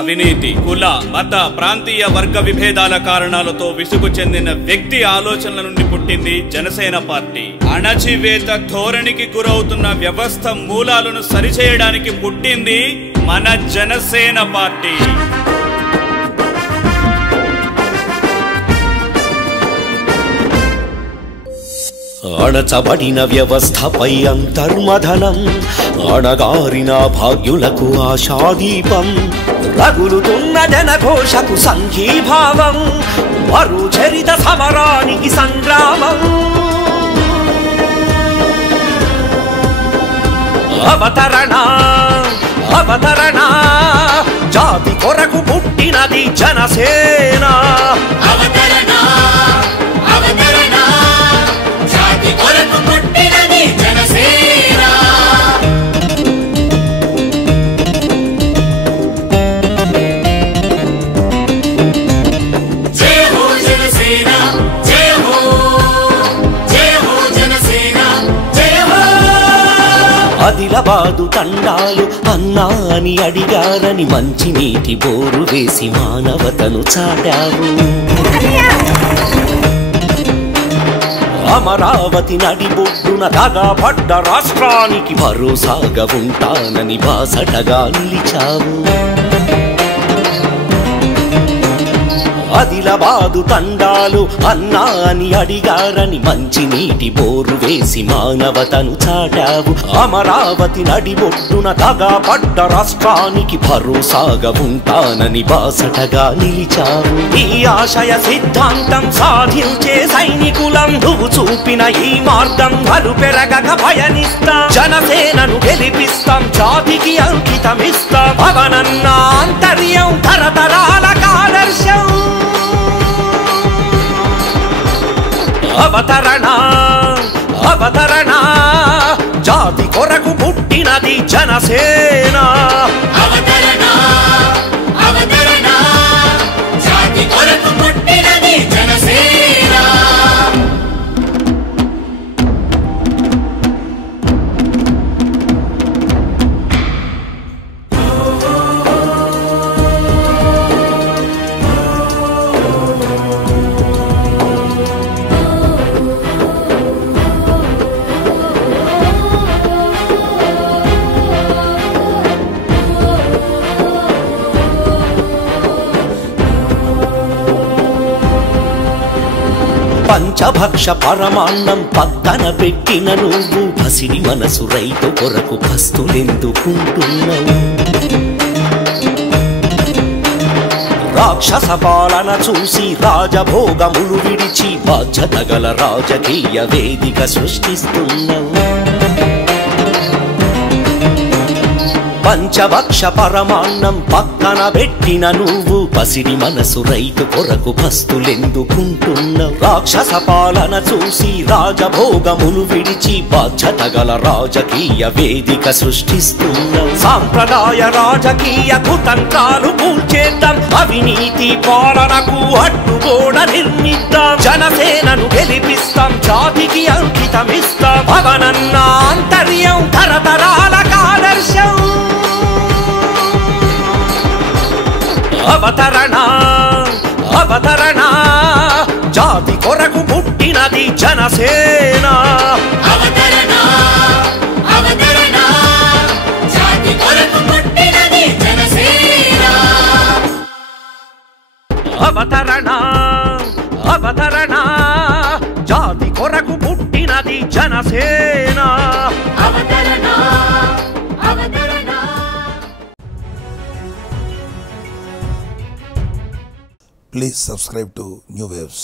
అవినీతి, కుల, మత, ప్రాంతీయ వర్గ విభేదాల కారణాలతో విసుగు చెందిన వ్యక్తి ఆలోచనల నుండి పుట్టింది జనసేన పార్టీ. అణచివేత ధోరణికి గురవుతున్న వ్యవస్థ మూలాలను సరిచేయడానికి పుట్టింది మన జనసేన పార్టీ. అణచబడిన వ్యవస్థపై అంతర్మథనం, అణగారిన భాగ్యులకు ఆశాదీపం, రగులుతున్న జనఘోషకు సంఘీభావం, మరు చరిత సమరానికి సంగ్రామం. అవతరణ అవతరణ, జాతి కొరకు పుట్టినది జనసేన. అవతరణ అవతరణ, జాతి కొరకు పుట్టినది జనసేన. జయ హో జనసేన, జయ హో జనసేన, జయ హో. ఆదిలాబాదు తండాలు అన్నా అని అడిగారని మంచి నీటి బోరు వేసి మానవతను చాటావు. అమరావతి నడిబొడ్డున దగాపడ్డ రాష్ట్రానికి భరోసాగా ఉంటానని బాసటగా నిలిచావు. ఆదిలాబాదు తండాలు అన్నా అని అడిగారని మంచి నీటి బోరు వేసి మానవతను చాటావు. అమరావతి నడిబొడ్డున దగాపడ్డ రాష్ట్రానికి భరోసాగా ఉంటానని బాసటగా నిలిచావు. ఈ ఆశయ సిద్ధాంతం సాధించే సైనికులం, నువ్వు చూపిన ఈ మార్గం బలు పెరగక పయనిస్తాం. జనసేనను గెలిపిస్తాం, జాతికి అంకితమిస్తాం. పవనన్న ఆంతర్యం తరతరాలకు ఆదర్శం. అవతరణ అవతరణ, జాతి కొరకు పుట్టినది జనసేన. అవతరణ అవతరణ, జాతి కొరకు పుట్టినది జనసేన. పంచభక్ష పరమాన్నం పక్కన పెట్టిన నువ్వు పసిడి మనసు రైతు కొరకు పస్తులెందుకుంటున్నావు. రాక్షస పాలన చూసి రాజభోగములు విడిచి బాధ్యత గల రాజకీయ వేదిక సృష్టిస్తున్నావు. పంచభక్ష పరమాన్నం పక్కన పెట్టిన నువ్వు పసిడి మనసు రైతు కొరకు పస్తులెందుకుంటున్నావు. రాక్షస పాలన చూసి రాజభోగములు విడిచి బాధ్యత గల రాజకీయ వేదిక సృష్టిస్తున్నావు. సాంప్రదాయ రాజకీయ కుతంత్రాలు కూల్చేద్దాం, అవినీతి పాలనకు అడ్డుగోడ నిర్మిద్దాం. జనసేనను గెలిపిస్తాం, జాతికి అంకితమిస్తాం. పవనన్న ఆంతర్యం తరతరాలకు ఆదర్శం. అవతరణ అవతరణ, జాతి కొరకు పుట్టినది జనసేన. అవతరణ అవతరణ, జాతి కొరకు పుట్టినది జనసేన. అవతరణ అవతరణ, జాతి కొరకు పుట్టినది జనసేన. అవతరణ అవతరణ. Please subscribe to New Waves.